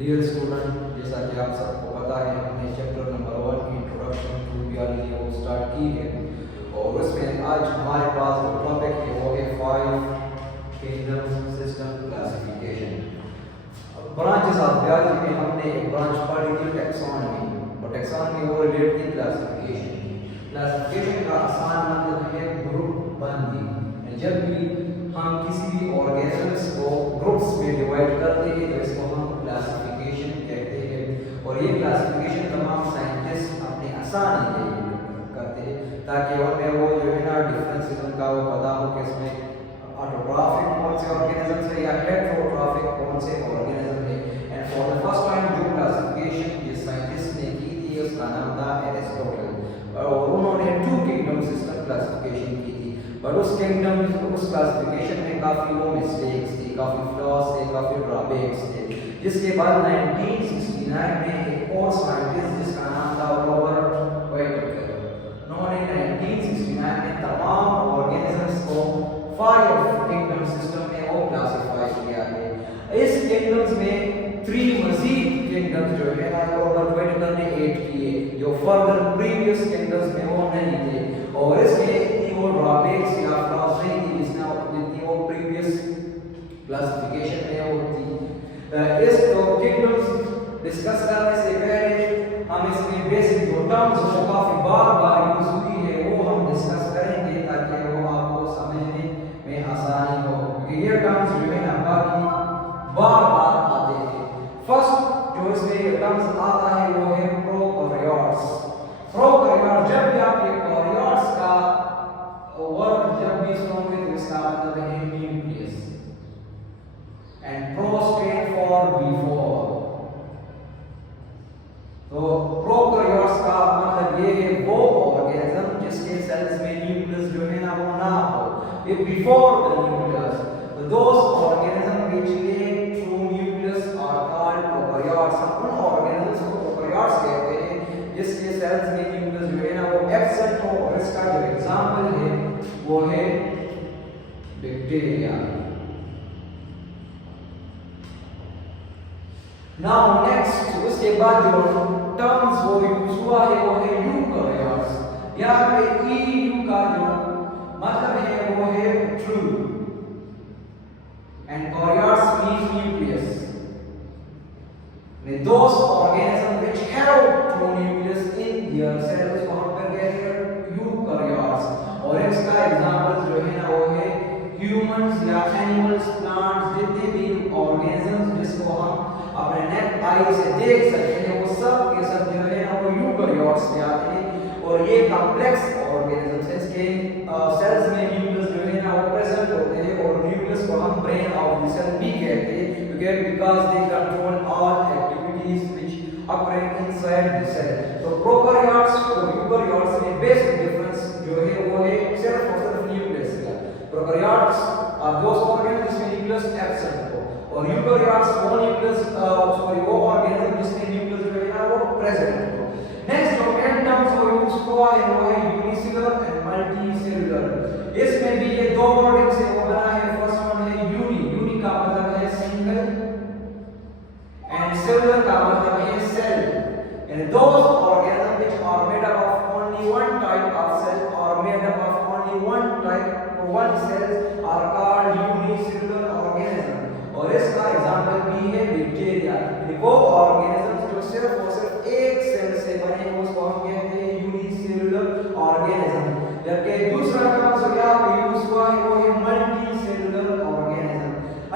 Dear student, जैसा कि आप सबको पता है हमने चैप्टर नंबर 1 की इंट्रोडक्शन टू बियोलॉजी वो स्टार्ट की है और उसमें आज हमारे पास जो टॉपिक है वो है 5 kingdom system classification. Branches of biology में हमने एक ब्रांच पढ़ी थी टैक्सोनॉमी, और टैक्सोनॉमी वो रिलेट थी क्लासिफिकेशन की। क्लासिफिकेशन का आसान मतलब है ग्रुप बंदी। जब भी हम किसी भी ऑर्गेनिजम्स को ग्रुप्स में डिवाइड करते हैं तो इसको हम क्लासिफिकेशन कहते हैं। और ये क्लासिफिकेशन तमाम साइंटिस्ट अपनी आसानी के लिए करते हैं ताकि उनमें वो जो है ना डिफरेंसेस उनका वो पता हो कि इसमें ऑटोट्रॉफिक कौन से ऑर्गेनिजम्स है या हेटेरोट्रॉफिक कौन से ऑर्गेनिज्म है। And for the first time जो क्लासिफिकेशन जिस साइंटिस्ट ने की थी उसका नाम था एरिस्टोटल, और उन्होंने 2 किंगडम सिस्टम क्लासिफिकेशन की थी। बट उस क्लासिफिकेशन में काफ़ी वो मिस्टेक्स थी, काफ़ी फ्लॉज थे, काफ़ी ड्रॉबैक्स थे, जिसके बाद 1969 में एक और साइंटिस्ट जिसका नाम था रॉबर्ट व्हाइटेकर, उन्होंने 1969 में तमाम ऑर्गेनिजम्स को 5 किंगडम सिस्टम में वो क्लासिफाई किया है। इस किंगडम्स में 3 मजीद किंगडम्स जो है ना रॉबर्ट व्हाइटेकर ने ऐड किए जो फर्दर प्रीवियस किंगडम्स में वो नहीं थे, और इसमें वो ड्रॉबैक्स या फ्लॉज नहीं थी जितनी वो प्रीवियस क्लासिफिकेशन में होती। इस किंगडम्स डिस्कस करने से पहले हम इसमें बेसिक जो टर्म्स जो काफी बार यूज हुई है वो हम डिस्कस करेंगे ताकि वो आपको समझने में आसानी हो, क्योंकि ये टर्म्स जो है ना बाकी बार आते हैं। फर्स्ट जो इसमें टर्म्स आता है वो है प्रोकैरियोट्स। प्रोकैरियोट जब भी आप ये कैरियोट्स का वर्ड जब भी सुनोगे तो इसका मतलब है nucleus, and pro stand for before. तो प्रोकैरियोट्स का मतलब ये है वो ऑर्गेनिज्म जिसके सेल्स में न्यूक्लियस जो है ना वो ना हो, ये बिफोर द न्यूक्लियस। तो those organism which lay through nucleus are called prokaryotes. उन ऑर्गेनिजम्स को प्रोकैरियोट्स कहते हैं जिसके सेल्स में न्यूक्लियस जो है ना वो एब्सेंट हो, और इसका जो एग्जांपल है वो है बैक्टीरिया। नाउ नेक्स्ट उसके बाद जो टर्म्स वो यूज हुआ है वो है यूकैरियोट्स। यहाँ पे ईयू का जो मतलब है वो है true, and karyotes mean nucleus. Those organisms which have true nucleus in their cells को हम कहते हैं यूकैरियोट्स, और इसका एग्जांपल जो है ना वो है ह्यूमंस या एनिमल्स, प्लांट्स, जितने भी ऑर्गेनिजम्स जिसको हम अपने नेक आई से देख सकते हैं वो सब के सब जो है ना वो यूकैरियोट्स में आते हैं। और ये कॉम्प्लेक्स ऑर्गेनिजम्स हैं, इसके सेल्स में न्यूक्लियस जो है ना वो प्रेजेंट होते हैं, और न्यूक्लियस को हम ब्रेन ऑफ द सेल भी कहते हैं because they control all activities which occur inside the cell. तो प्रोकैरियोट्स और यूकैरियोट्स में बेसिक डिफरेंस जो है वो है सिर्फ और सिर्फ न्यूक्लियस का। प्रोकैरियोट्स आर दोस ऑर्गेनिज्म जिसमें न्यूक्लियस एब्सेंट हो, और यूकैरियोट्स वो न्यूक्लियस वो ऑर्गेनिज्म जिसमें न्यूक्लियस जो है ना वो प्रेजेंट हो। नेक्स्ट जो मेन टर्म्स वो यूज हुआ है वो है यूनिसेलुलर एंड मल्टीसेलुलर। इसमें भी ये दो वर्डिंग से वो बना है। फर्स्ट वन है यूनी का मतलब है सिंगल, and cellular का मतलब है cell, and those organisms which are made up of only one type of cell or made up of only one cells are called unicellular organism। और इसका example भी है बैक्टीरिया। वो ऑर्गेनिज्म जो सिर्फ और सिर्फ एक सेल से बने हैं उसको हम कहते हैं यूनिसेलुलर ऑर्गेनिज्म। जबकि दूसरा टर्म जो यहाँ पे यूज हुआ है वो है मल्टीसेलुलर ऑर्गेनिज्म।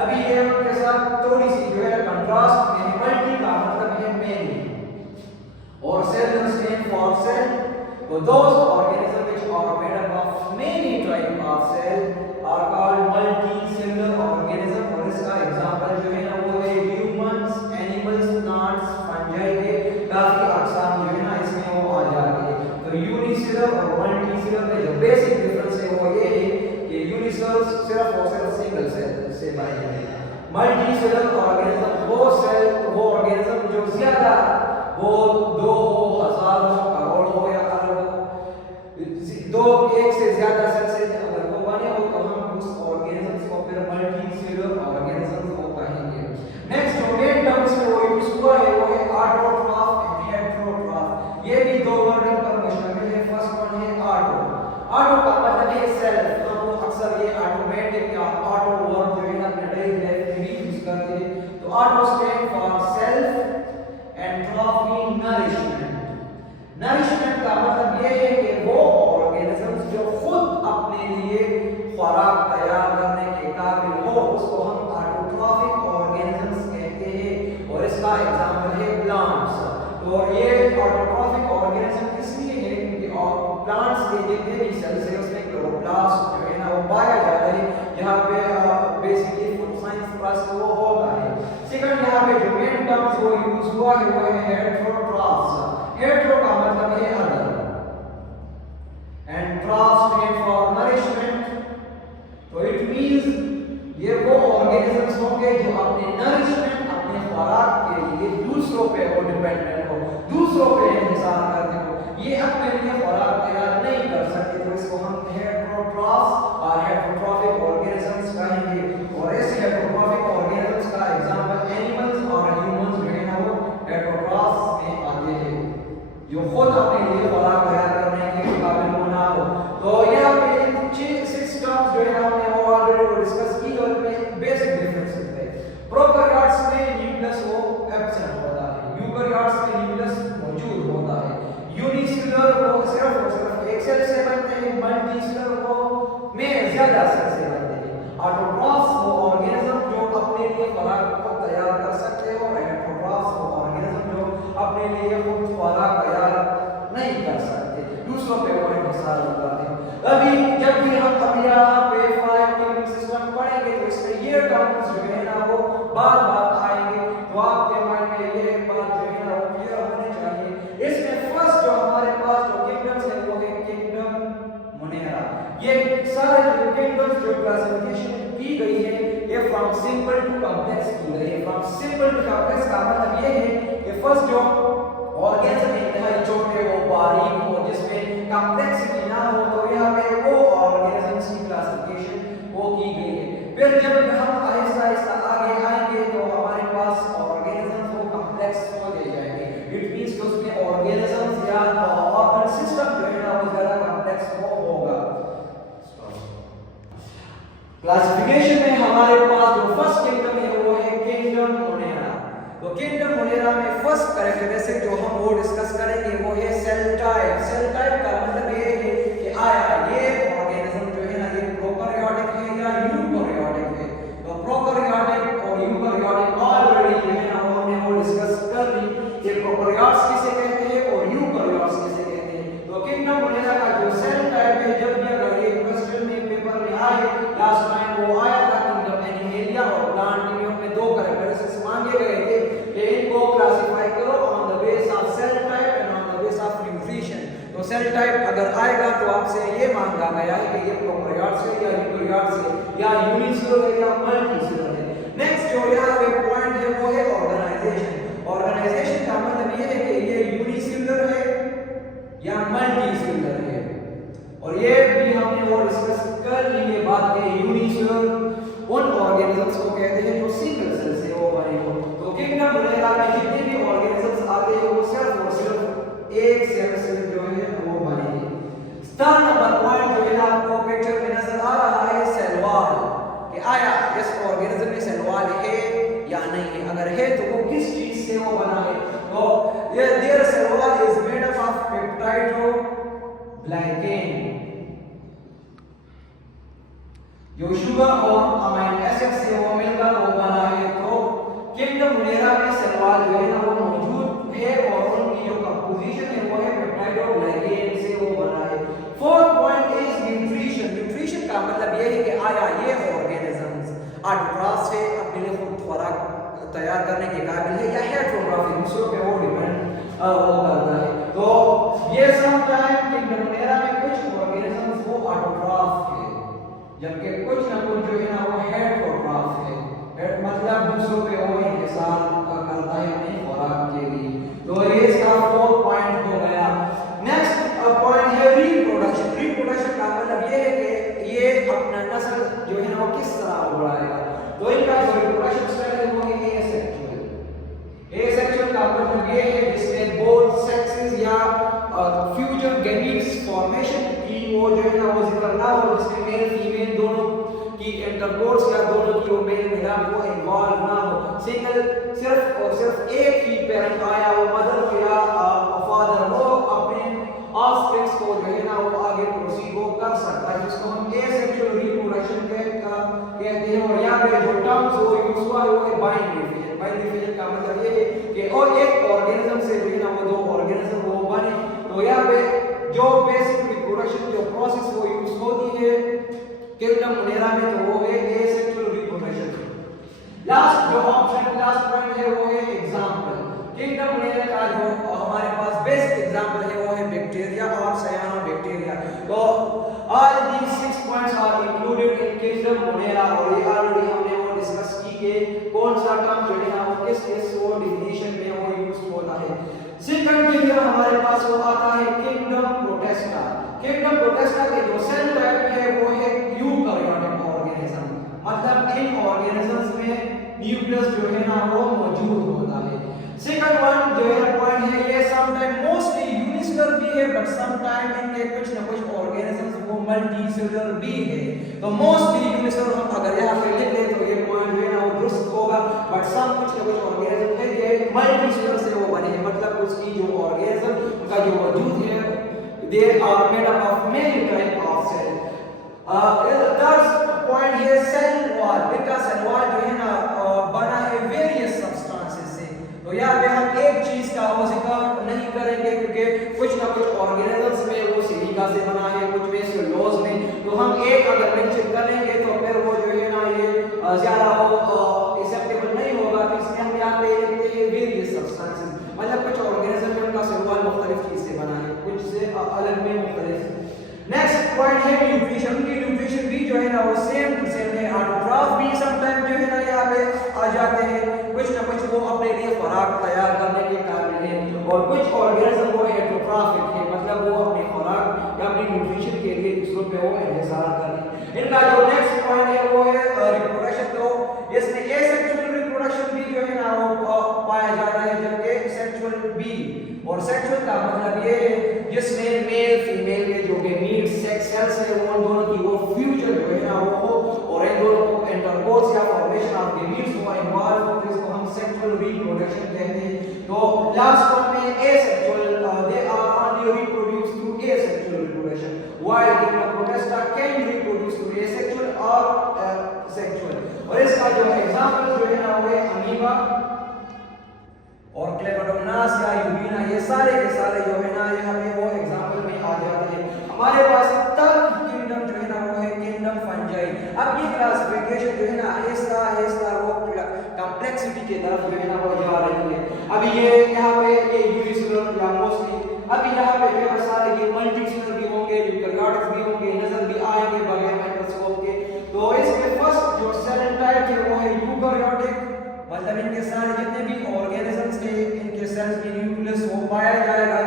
अभी ये उनके साथ थोड़ी सी जो है कंट्रास्ट में, मल्टी का मतलब है मेनी और सेलुलर स्टैंड फॉर सेल। तो those organism which are made up of many type of cell are called multicellular organism. और इसका एग्जांपल जो है ना वो है ह्यूमंस, एनिमल्स, प्लांट्स, फंजाई के काफी अक़साम जो है ना इसमें वो आ जाते हैं। तो यूनिसेलुलर और मल्टीसेलुलर में जो बेसिक डिफरेंस है वो ये है कि यूनिसेलुलर सिर्फ और सिर्फ सिंगल सेल से बने हैं। मल्टीसेलुलर ऑर्गेनिज्म वो ऑर्गेनिज्म जो ज्यादा वो 2 हो, हजारों, करोड़ों या अरबों, एक से ज्यादा सेल से अगर वो बने हो तो हम उस ऑर्गेनिज्म को फिर मल्टीसेलुलर ऑर्गेनिज्म उसको हम ऑटोट्रॉफिक ऑर्गेनिजम्स कहते हैं और इसका एग्जांपल है प्लांट्स। तो ये ऑटोट्रॉफिक ऑर्गेनिज्म इसलिए है क्योंकि प्लांट्स के जितने भी सेल्स हैं उसमें क्लोरोप्लास्ट जो है ना वो पाया जाता है। यहाँ पे बेसिकली फूड साइंस क्लास वो होता है। सेकंड यहाँ पे जो मेन टर्म्स वो यूज हुआ है वो है हेटेरोट्रॉफ्स। हेटेरो का मतलब है other and ट्रॉफ stand for nourishment. तो इट मींस ये वो ऑर्गेनिजम्स होंगे जो अपने नरिशमेंट अपने खुराक के लिए दूसरों पे डिपेंडेंट हो, दूसरों पे इंतजार करते हो, ये अपने लिए खुराक तैयार नहीं कर सकते। तो इसको हम हेटेरोट्रॉफ्स और हेटेरोट्रॉफिक ऑर्गेनिजम्स कहेंगे। और इस हेटेरोट्रॉफिक ऑर्गेनिजम्स का एग्जांपल एनिमल्स और ह्यूमंस जो है ना वो हेटेरोट्रॉफ्स में आते हैं, जो खुद अपने लिए खुराक तैयार करने के काबिल होना हो। तो यहाँ पे 6 टर्म्स जो है हमने वो ऑलरेडी डिस्कस की और में बेसिक डिफरेंसेस है। प्रोकैरियोट्स में न्यूक्लियस वो एब्सेंट होता है, यूकैरियोट्स में न्यूक्लियस मौजूद होता है। यूनिसेलुलर वो सिर्फ एक सेल से बनते हैं, मल्टीसेलुलर वो में ज्यादा सेल से बनते हैं। ऑटोट्रॉफ्स वो ऑर्गेनिज्म जो अपने लिए खुराक को तैयार कर सकते हो और हेटेरोट्रॉफ्स वो ऑर्गेनिज्म जो अपने लिए खुद खुराक तैयार नहीं कर सकते, दूसरों पे वो इंतजार करते हैं। अभी जब भी हम अभी यहाँ पे 5 किंगडम सिस्टम पढ़ेंगे तो इसमें ये टर्म्स जो है ना वो बार-बार आएंगे। तो आपके माइंड में ये बात जो है ना वो क्लियर होनी चाहिए। इसमें फर्स्ट जो हमारे पास जो किंगडम्स है वो है किंगडम मोनेरा। ये सारे जो किंगडम्स जो क्लासिफिकेशन की गई है ये फ्रॉम सिंपल टू कॉम्प्लेक्स की गई है। फ्रॉम सिंपल टू कॉम्प्लेक्स का मतलब ये है कि फर्स्ट जो ऑर्गेनिज्म इंतहाई छोटे हो, बारीक हो, जिसमें कॉम्प्लेक्सिटी ना हो, तो यहाँ पे वो ऑर्गेनिजम्स की क्लासिफिकेशन वो की गई है। फिर जब हम आहिस्ता आहिस्ता आगे आएंगे तो हमारे पास ऑर्गेनिजम्स वो कॉम्प्लेक्स हो जाएंगे। इट मींस कि उसमें ऑर्गेनिजम्स या ऑर्गन सिस्टम जो है ना वो ज्यादा कॉम्प्लेक्स होगा। क्लासिफिकेशन में हमारे पास जो फर्स्ट किंगडम है वो है किंगडम मोनेरा। तो किंगडम मोनेरा में फर्स्ट कैरेक्टरिस्टिक जो हम वो डिस्कस करेंगे वो है सेल टाइप। सेल टाइप का मतलब ये है कि आया ये ऑर्गेनिज्म जो है ना ये प्रोकैरियोटिक है या यूकैरियोटिक है। तो प्रोकैरियोटिक और यूकैरियोटिक ऑलरेडी जो है ना हमने वो डिस्कस कर ली कि प्रोकैरियोट्स किसे कहते हैं और यूकैरियोट्स किसे कहते हैं। तो किंगडम मोनेरा का जो सेल टाइप है, जब भी अगर ये क्वेश्चन में पेपर में आए, लास्ट टाइम वो आया था किंगडम एनिमेलिया और प्लांट में 2 कैरेक्टरिस्टिक्स मांगे गए थे कि इनको क्लासिफाई करो on the base of cell type and on the base of nutrition. तो सेल टाइप अगर आएगा तो आपसे ये मांगा गया है कि ये प्रोकैरियोट्स है या यूकैरियोट्स है या यूनिसेलुलर है या मल्टीसेलुलर है। नेक्स्ट जो यहाँ पे पॉइंट है वो है ऑर्गेनाइजेशन। ऑर्गेनाइजेशन का मतलब ये है कि ये यूनिसेलुलर है या मल्टीसेलुलर है। और ये भी हमने वो डिस्कस कर ली ये बात कि यूनिसेलुलर उन ऑर्गेनिजम्स को कहते हैं जो सिंगल सेल से वो बने हो। तो किंगडम मोनेरा में जितने भी ऑर्गेनिजम्स आते हैं वो सिर्फ और सिर्फ एक सेल से जो है वो बने हैं। स्टार नंबर पॉइंट जो है ना आपको पिक्चर में नजर आ रहा है सेल वॉल, कि आया इस ऑर्गेनिज्म में सेल वॉल है या नहीं है, अगर है तो वो किस चीज से वो बना है। तो ये there cell wall is made up of peptidoglycan, जो शुगर और अमाइनो एसिड से वो मिलकर वो बना है। तो किंगडम मोनेरा में सेल वॉल जो है ना वो मौजूद है और उनकी जो कंपोजिशन है वो है पेप्टाइडोग्लाइकेन से वो बना है। Fourth point is nutrition. Nutrition का मतलब ये है कि आया ये ऑर्गेनिजम्स ऑटोट्रॉफ से अपने लिए खुद खुराक तैयार करने के काबिल है या हेटेरोट्रॉफिक दूसरों पे वो डिपेंड वो करता है। तो ये सब टाइम किंगडम मोनेरा में कुछ ऑर्गेनिजम्स वो ऑटोट्रॉफ है जबकि कुछ ना कुछ जो है ना वो हेटेरोट्रॉफ है। मतलब दूसरों पे वो इंतजार करता है अपने खुराक के लिए। तो ये इसका फोर्थ पॉइंट हो गया। नेक्स्ट पॉइंट है रिप्रोडक्शन। रिप्रोडक्शन का मतलब ये है कि ये अपना नस्ल जो है ना वो किस तरह बढ़ाएगा। तो इनका जो रिप्रोडक्शन स्टाइल है वो है एसेक्सुअल। एसेक्सुअल का मतलब ये है जिसमें बोथ सेक्सेस या फ्यूजन गैमीट्स फॉर्मेशन की वो जो है ना वो जिक्र ना हो, जिसमें मेल फीमेल दोनों की इंटरकोर्स या दोनों की वो मेल जो टर्म्स वो यूज हुआ है वो है बाइनरी फिजन। बाइनरी फिजन का मतलब ये है कि और एक ऑर्गेनिज्म से जो है ना वो दो ऑर्गेनिज्म वो बने। तो यहाँ पे जो बेसिक रिप्रोडक्शन जो प्रोसेस वो यूज होती है किंगडम मोनेरा में, तो वो है एसेक्सुअल रिप्रोडक्शन। लास्ट जो ऑप्शन लास्ट पॉइंट है वो है एग्जांपल। किंगडम मोनेरा का जो हमारे पास बेस्ट एग्जांपल है वो है बैक्टीरिया और साइनोबैक्टीरिया। तो all these 6 points are included in kingdom Monera, और ये ऑलरेडी हमने वो डिस्कस की कि कौन सा टर्म जो है ना वो किस किस वो डिफिनेशन में वो यूज होता है। सेकंड किंगडम हमारे पास वो आता है किंगडम प्रोटेस्टा। किंगडम प्रोटेस्टा के जो सेल टाइप है वो है यूकैरियोटिक ऑर्गेनिज्म, मतलब इन ऑर्गेनिजम्स में न्यूक्लियस जो है ना वो मौजूद होता है। सेकंड वन जो है पॉइंट है ये समटाइम मोस्टली यूनिसेलुलर भी है, बट समटाइम इनके कुछ ना कुछ ऑर्गेनिजम्स वो मल्टीसेलुलर भी है। तो मोस्टली यूनिसेलुलर हम अगर यहाँ पे लिख ले तो ये पॉइंट जो है ना वो दुरुस्त होगा, बट सम कुछ ना कुछ ऑर्गेनिज्म है ये मल्टीसेलुलर से वो बने हैं, मतलब उसकी जो ऑर्गेनिज्म उनका जो वजूद है they are made up of many type of cell. Third point है सेल वॉल। इनका सेल वॉल जो है ना बना है वेरियस सब्सटेंसेस से। तो यहाँ पे हम एक चीज का वो जिक्र नहीं करेंगे क्योंकि कुछ ना कुछ ऑर्गेनिजम्स में वो सिलिका से बना है, कुछ में सेलुलोज में, तो हम एक अगर मेंशन करेंगे तो फिर वो जो है ना ये ज्यादा वो एक्सेप्टेबल नहीं होगा। तो इसलिए हम यहाँ पे लिखते हैं वेरियस सब्सटेंसेस, मतलब कुछ ऑर्गेनिज्म में उनका सेल वॉल मुख्तलिफ चीज से बना है, कुछ से अलग में मुख्तलिफ। नेक्स्ट पॉइंट है न्यूट्रिशन। की न्यूट्रिशन भी जो है ना वो सेम टू सेम है। ऑटोट्रॉफ भी समटाइम जो है ना यहाँ पे आ जाते हैं, कुछ ना कुछ वो अपने लिए खुराक तैयार करने के काबिल है, और कुछ ऑर्गेनिज्म वो हेटेरोट्रॉफिक है, मतलब वो अपनी खुराक या अपनी न्यूट्रिशन के लिए दूसरों पे वो इंतजार कर रहे हैं। इनका जो नेक्स्ट पॉइंट है वो है रिप्रोडक्शन। तो इसमें एसेक्सुअल रिप्रोडक्शन भी जो है ना वो पाया जाता है, जबकि सेक्सुअल बी। और सेक्सुअल का मतलब ये है जिसमें मेल फीमेल के जो गेमीट सेक्स सेल्स है वो दोनों की वो फ्यूजन जो है ना वो हो, और इन दोनों को इंटरकोर्स या फॉर्मेशन ऑफ गेमीट्स को इन्वॉल्व हो, जिसको हम सेक्सुअल रिप्रोडक्शन कहते हैं। तो लास्ट वन में asexual, they are only reproduce through asexual reproduction, while kingdom Protista can reproduce through asexual और सेक्सुअल। और इसका जो एग्जांपल जो है ना वो है अमीबा और क्लेमाडोमोनास या यूबीना, ये सारे के सारे जो है ना यहाँ पे वो एग्जांपल में आ जाते हैं। हमारे पास थर्ड किंगडम जो है ना वो है किंगडम फंजाई। अब ये क्लासिफिकेशन जो है ना आहिस्ता आहिस्ता वो कॉम्प्लेक्सिटी की तरफ जो है ना वो जा रही है। अभी ये यहाँ पे ये यूनिसेलुलर या मोस्टली, अभी यहाँ पे जो है सारे ये मल्टीसेलुलर भी होंगे, यूकैरियोटिक्स भी होंगे, नजर भी आएंगे बगैर माइक्रोस्कोप के। तो इसमें फर्स्ट जो सेल टाइप है वो है यूकैरियोटिक, मतलब इनके सारे जितने भी ऑर्गेनिजम्स थे इनके सेल्स की न्यूक्लियस वो पाया जाएगा।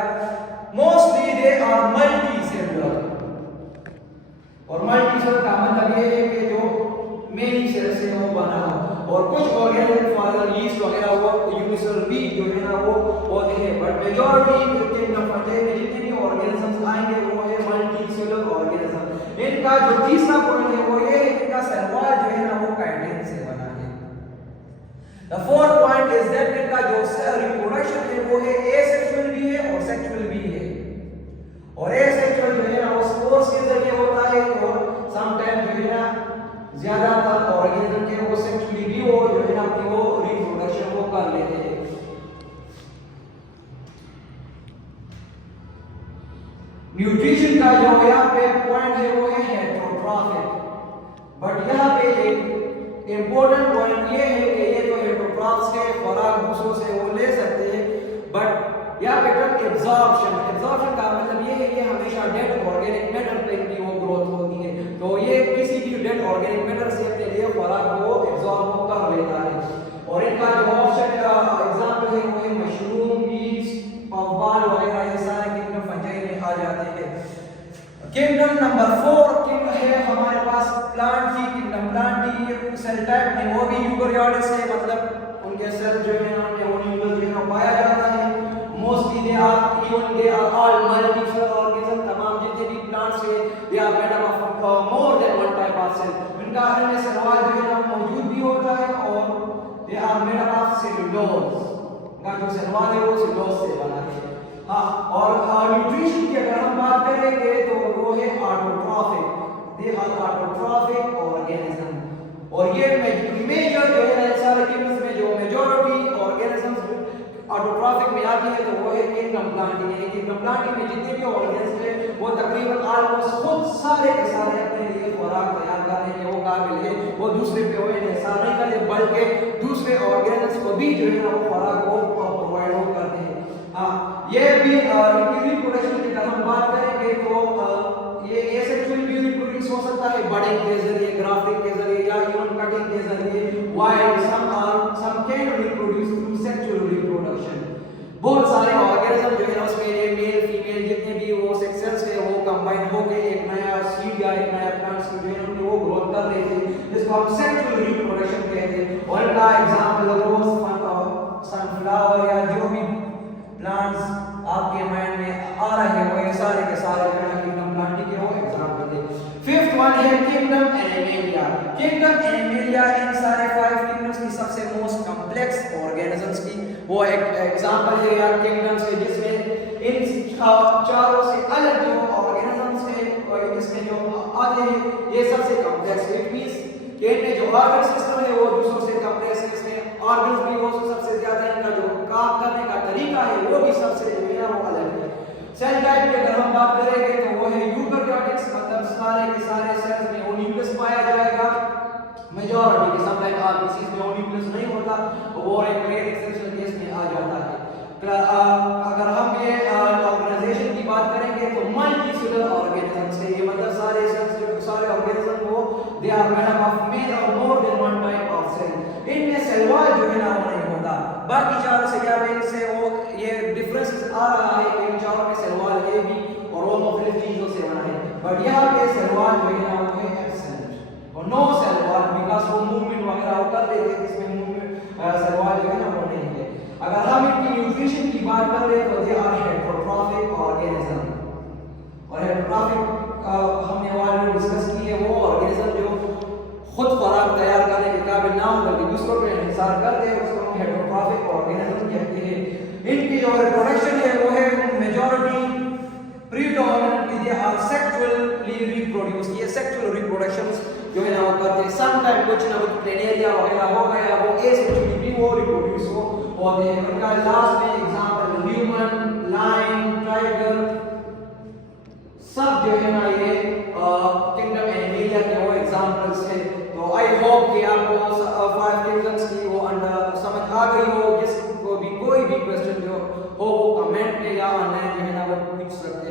मोस्टली दे आर मल्टीसेलुलर, और मल्टीसेलुलर का मतलब ये है कि जो मेनी सेल से वो बना हो, और कुछ ऑर्गेनिज्म फॉर यीस्ट वगैरह वो यूनिसेलुलर भी जो है ना वो होते हैं, बट मेजॉरिटी किंगडम फंजाई में जितने भी ऑर्गेनिजम्स आएंगे वो है मल्टीसेलुलर ऑर्गेनिज्म। इनका जो तीसरा पॉइंट है वो ये है कि इनका सेल वॉल जो है ना वो काइटिन से बना है। The fourth point is that इनका जो रिप्रोडक्शन है वो है एसेक्सुअल भी है और सेक्सुअल भी है, और एसेक्सुअल जो है ना वो स्पोर्स के जरिए होता है, और समटाइम जो है ना ज्यादातर ऑर्गेनिज्म के वो सेक्सुअली भी वो जो है ना अपनी वो रिप्रोडक्शन वो कर लेते हैं। न्यूट्रिशन का जो यहाँ पे पॉइंट है वो है हेटेरोट्रॉफिक, बट यहाँ पे एक इंपॉर्टेंट पॉइंट ये है कि ये तो हेटेरोट्रॉफ्स के खुराक दूसरों से वो ले सकते हैं, बट यहाँ पे टर्म एब्जॉर्प्शन। एब्जॉर्प्शन का मतलब ये है कि हमेशा डेड ऑर्गेनिक मैटर पे इनकी वो ग्रोथ होती है, तो ये किसी भी डेड ऑर्गेनिक मैटर से अपने लिए खुराक को एब्जॉर्ब कर लेता है। और इनका जो ऑप्शन एग्जांपल है वो है मशरूम, यीस्ट, पॉपकॉर्न वगैरह, ये सारे किंगडम फंजाई में आ जाते हैं। किंगडम नंबर 4 किंगडम है हमारे पास प्लांट की किंगडम। प्लांट की सेल टाइप में वो भी यूकैरियोटिक्स है, मतलब उनके सेल जो है ना वो न्यूक्लियस जो है पाया जाता है। Mostly they are all multicellular organism, तमाम जितने भी प्लांट्स है they are made up of more than one type of cell. इनका इनमें सेल वॉल जो है ना मौजूद भी होता है, और they are made up of cellulose. इनका जो सेल वॉल है वो सेलुलोज से बना है। हाँ, और न्यूट्रिशन की अगर हम बात करेंगे तो वो है autotrophic. They are autotrophic organism. और ये मेजर जो है सारे किंगडम्स में जो मेजॉरिटी ऑर्गेनिजम्स ऑटोट्रॉफिक में आती है तो वो है किंगडम प्लांटिंग, यानी किंगडम प्लांटिंग में जितने भी ऑर्गेनिज्म हैं वो तकरीबन ऑलमोस्ट खुद सारे के सारे अपने लिए खुराक तैयार करने के वो काबिल है, वो दूसरे पे वो इंतजार नहीं करते बल्कि दूसरे ऑर्गेनिज्म को भी जो है ना वो खुराक को प्रोवाइड हो करते हैं। हाँ, ये भी रिप्रोडक्शन की अगर हम बात करेंगे तो ये एसेक्सुअल भी रिप्रोड्यूस हो सकता है बडिंग के जरिए, ग्राफ्टिंग के जरिए या इवन कटिंग के जरिए, while some can reproduce through sexual reproduction। बहुत सारे ऑर्गेनिज्म जो है उसमें ये मेल फीमेल जितने भी वो सेक्सेस है वो कंबाइन होकर एक नया सीड या एक नया प्लांट जो है उनकी वो ग्रोथ कर रहे थे, जिसको हम सेक्सुअल रिप्रोडक्शन कहते हैं। और इनका एग्जांपल रोज, सनफ्लावर या जो भी प्लांट्स आपके माइंड में आ रहे हैं वो ये सारे के सारे जो है किंगडम प्लांटिंग के वो एग्जांपल है। फिफ्थ वन है किंगडम एनिमेलिया। किंगडम एनिमेलिया इन सारे 5 किंगडम्स की सबसे मोस्ट कॉम्प्लेक्स ऑर्गेनिजम्स की वो एक एग्जांपल है या किंगडम्स है जिसमें इन चारों से अलग जो ऑर्गेनिजम्स है और इसमें जो आते हैं ये सबसे कॉम्प्लेक्स है। इट मींस कि इनमें जो ऑर्गन सिस्टम है वो दूसरों से कॉम्प्लेक्स है, इसमें ऑर्गन्स भी वो सबसे ज्यादा इनका जो काम करने का तरीका है वो भी सबसे जो है वो अलग है। सेल टाइप की अगर हम बात करेंगे तो वो है यूकैरियोटिक्स, मतलब सारे के सारे सेल्स में वो न्यूक्लियस पाया जाएगा। मेजॉरिटी के सब लाइक आरबीसीज में वो न्यूक्लियस नहीं होता, वो एक रेयर एक्सेप्शन केस में आ जाता है। अगर हम ये ऑर्गेनाइजेशन की बात करेंगे तो मल्टीसेलुलर ऑर्गेनिजम्स है ये, मतलब सारे सेल्स जो सारे ऑर्गेनिज्म वो they are made up of more than one type of cell. इनमें सेल वॉल जो है ना वो नहीं होता, बाकी चारों से क्या इनसे वो ये डिफरेंस आ रहा है कि इन चारों में सेल वॉल है भी और वो मुख्तलिफ चीजों से बना है, बट यहाँ पे सेल वॉल जो है ना वो है एब्सेंट और नो सेल वॉल बिकॉज़ वो मूवमेंट वगैरह वो कर देते हैं, इसमें मूवमेंट सेल वॉल जो है ना वो नहीं है। अगर हम इनकी न्यूट्रिशन की बात कर रहे हैं तो दे आर हेटेरोट्रॉफिक ऑर्गेनिज्म, और हेटेरोट्रॉफिक हमने ऑलरेडी डिस्कस की है वो ऑर्गेनिज्म जो खुद खुराक तैयार करने के काबिल ना हो बल्कि दूसरों पे इंतजार करते हैं उसको हम हेटेरोट्रॉफिक ऑर्गेनिज्म कहते हैं। इनकी जो रिप्रोडक्शन है वो है majority predominantly they are sexually reproduce, ये सेक्सुअल रिप्रोडक्शंस जो है ना वो करते हैं। सम टाइम कुछ ना कुछ प्लेनेरिया वगैरह हो गया वो एसेक्सुअली भी वो रिप्रोड्यूस होते हैं। उनका लास्ट में एग्जांपल ह्यूमन, लायन, टाइगर सब जो है ना ये किंगडम एनिमेलिया के वो एग्जांपल्स है। तो आई होप कि आपको 5 किंगडम्स की वो समझ आ गई हो। जिसको भी कोई भी क्वेश्चन जो हो वो कमेंट में या ऑनलाइन जो है ना वो पूछ सकते हैं।